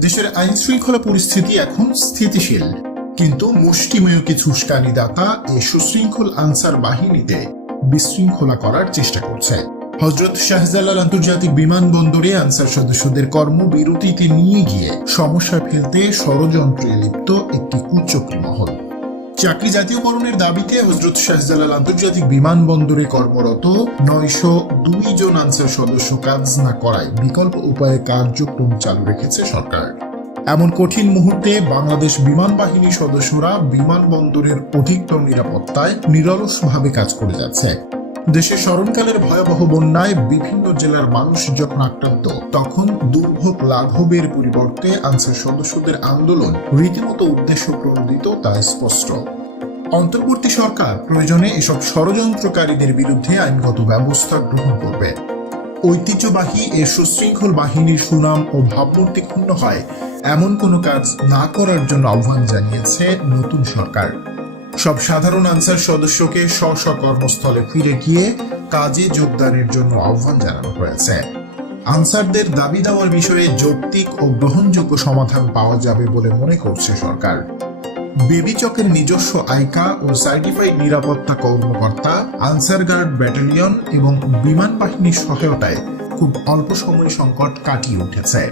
দেশের আইন শৃঙ্খলা পরিস্থিতি এখন স্থিতিশীল, কিন্তু মুষ্টিমেয় কিছু উস্কানিদাতা এই সুশৃঙ্খল আনসার বাহিনীতে বিশৃঙ্খলা করার চেষ্টা করছে। হযরত শাহজালাল আন্তর্জাতিক বিমানবন্দরে আনসার সদস্যদের কর্মবিরতিতে নিয়ে গিয়ে সমস্যায় ফেলতে ষড়যন্ত্রে লিপ্ত একটি কুচক্রী মহল। চাকরি জাতীয়করণের দাবিতে হযরত শাহজালাল আন্তর্জাতিক বিমানবন্দরে কর্মরত ৯০২ জন আনসার সদস্য কাজ না করায় বিকল্প উপায়ে কার্যক্রম চালু রেখেছে সরকার। এমন কঠিন মুহূর্তে বাংলাদেশ বিমান বাহিনীর সদস্যরা বিমানবন্দরের অধিকতর নিরাপত্তায় নিরলসভাবে কাজ করে যাচ্ছে। দেশে স্মরণকালের ভয়াবহ বন্যায় বিভিন্ন জেলার মানুষ যখন আক্রান্ত, তখন দুর্ভোগ লাঘবের পরিবর্তে আনসার সদস্যদের আন্দোলন রীতিমতো উদ্দেশ্য প্রণোদিত তা স্পষ্ট। অন্তর্বর্তী সরকার প্রয়োজনে এসব ষড়যন্ত্রকারীদের বিরুদ্ধে আইনগত ব্যবস্থা গ্রহণ করবে। ঐতিহ্যবাহী এ সুশৃঙ্খল বাহিনীর সুনাম ও ভাবমূর্তি ক্ষুণ্ণ হয় এমন কোনো কাজ না করার জন্য আহ্বান জানিয়েছে নতুন সরকার। সব সাধারণ আনসার সদস্যকে স্ব স্ব কর্মস্থলে ফিরে গিয়ে কাজে যোগদানের জন্য আহ্বান জানানো হয়েছে। আনসারদের দাবি দেওয়ার বিষয়ে যৌক্তিক ও গ্রহণযোগ্য সমাধান পাওয়া যাবে বলে মনে করছে সরকার। বেবিচকের নিজস্ব আইকা ও সার্টিফাইড নিরাপত্তা কর্মকর্তা, আনসার গার্ড ব্যাটালিয়ন এবং বিমান বাহিনীর সহায়তায় খুব অল্প সময় সংকট কাটিয়ে উঠেছে।